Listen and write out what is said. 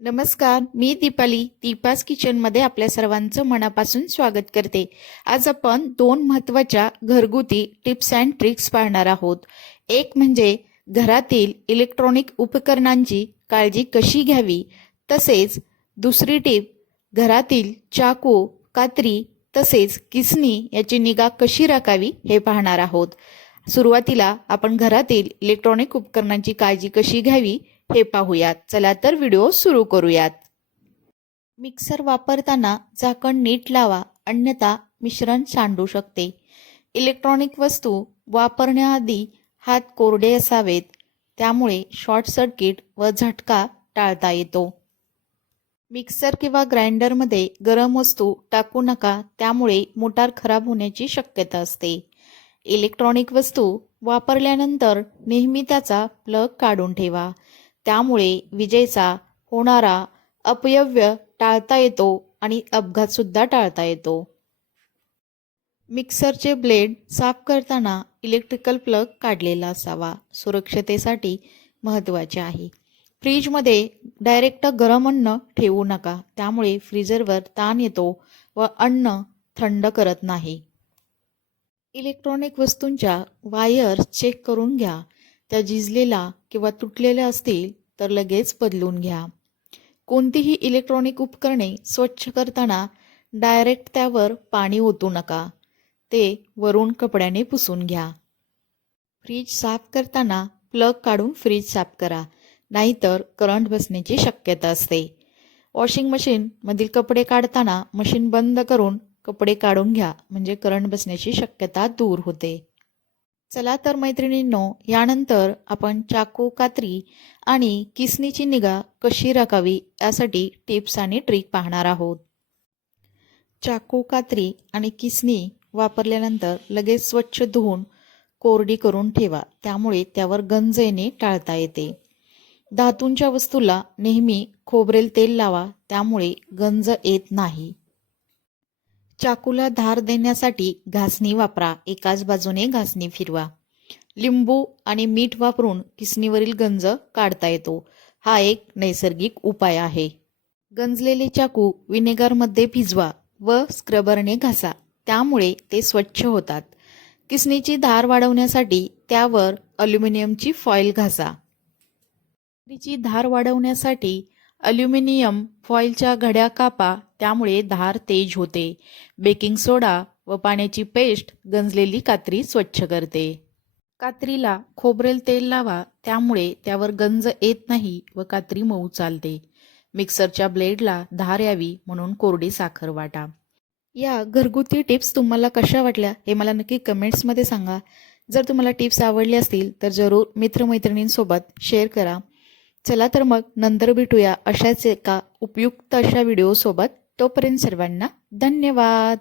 नमस्कार मी दीपाली दीपास किचनमध्ये आपल्या सर्वांचं मनापासून स्वागत करते. आज आपण दोन महत्त्वाच्या घरगुती टिप्स अँड ट्रिक्स पाहणार आहोत. एक म्हणजे घरातील इलेक्ट्रॉनिक उपकरणांची काळजी कशी घ्यावी? तसेच दुसरी टीप घरातील चाकू कात्री तसेच किसनी याची निगा कशी राखावी हे पाहणार आहोत. सुरुवातीला आपण घरातील इलेक्ट्रॉनिक उपकरणांची काळजी कशी घ्यावी हे पाहूयात. चला तर व्हिडिओ सुरू करूयात. मिक्सर वापरताना झाकण नीट लावा अन्यथा मिश्रण सांडू शकते. इलेक्ट्रॉनिक वस्तू वापरण्याआधी हात कोरडे असावेत त्यामुळे शॉर्ट सर्किट व झटका टाळता येतो. मिक्सर किंवा ग्राइंडरमध्ये गरम वस्तू टाकू नका त्यामुळे मोटार खराब होण्याची शक्यता असते. इलेक्ट्रॉनिक वस्तू वापरल्यानंतर नेहमी त्याचा प्लग काढून ठेवा. त्यामुळे विजेचा होणारा अपयव्य टाळता येतो आणि अपघातसुद्धा टाळता येतो. मिक्सरचे ब्लेड साफ करताना इलेक्ट्रिकल प्लग काढलेला असावा. सुरक्षतेसाठी महत्त्वाचे आहे. फ्रीजमध्ये डायरेक्ट गरम अन्न ठेवू नका. त्यामुळे फ्रीजरवर ताण येतो व अन्न थंड करत नाही. इलेक्ट्रॉनिक वस्तूंच्या वायर्स चेक करून घ्या. त्या झिजलेल्या किंवा तुटलेल्या असतील तर लगेच बदलून घ्या. कोणतीही इलेक्ट्रॉनिक उपकरणे स्वच्छ करताना डायरेक्ट त्यावर पाणी ओतू नका. ते वरून कपड्याने पुसून घ्या. फ्रीज साफ करताना प्लग काढून फ्रीज साफ करा. नाहीतर करंट बसण्याची शक्यता असते. वॉशिंग मशीनमधील कपडे काढताना मशीन बंद करून कपडे काढून घ्या. म्हणजे करंट बसण्याची शक्यता दूर होते. चला तर मैत्रिणींनो यानंतर आपण चाकू कात्री आणि किसनीची निगा कशी राखावी यासाठी टिप्स आणि ट्रिक पाहणार आहोत. चाकू कात्री आणि किसनी वापरल्यानंतर लगेच स्वच्छ धुवून कोरडी करून ठेवा. त्यामुळे त्यावर गंज येणे टाळता येते. धातूंच्या वस्तूला नेहमी खोबरेल तेल लावा. त्यामुळे गंज येत नाही. चाकूला धार देण्यासाठी घासणी वापरा. एकाच बाजूने घासणी फिरवा. लिंबू आणि मीठ वापरून किसनीवरील गंज काढता येतो. हा एक नैसर्गिक उपाय आहे. गंजलेले चाकू विनेगरमध्ये भिजवा व स्क्रबरने घासा. त्यामुळे ते स्वच्छ होतात. किसनीची धार वाढवण्यासाठी त्यावर अल्युमिनियमची फॉईल घासा. धार वाढवण्यासाठी अल्युमिनियम फॉईलच्या घड्या कापा. त्यामुळे धार तेज होते. बेकिंग सोडा व पाण्याची पेस्ट गंजलेली कात्री स्वच्छ करते. कात्रीला खोबरेल तेल लावा त्यामुळे त्यावर गंज येत नाही व कात्री मऊ चालते. मिक्सरच्या ब्लेडला धार यावी म्हणून कोरडी साखर वाटा. या घरगुती टिप्स तुम्हाला कशा वाटल्या हे मला नक्की कमेंट्समध्ये सांगा. जर तुम्हाला टिप्स आवडल्या असतील तर जरूर मित्रमैत्रिणींसोबत शेअर करा. चला तर मग नंतर भेटूया अशाच एका उपयुक्त अशा व्हिडिओसोबत. तोपर्यंत सर्वांना धन्यवाद.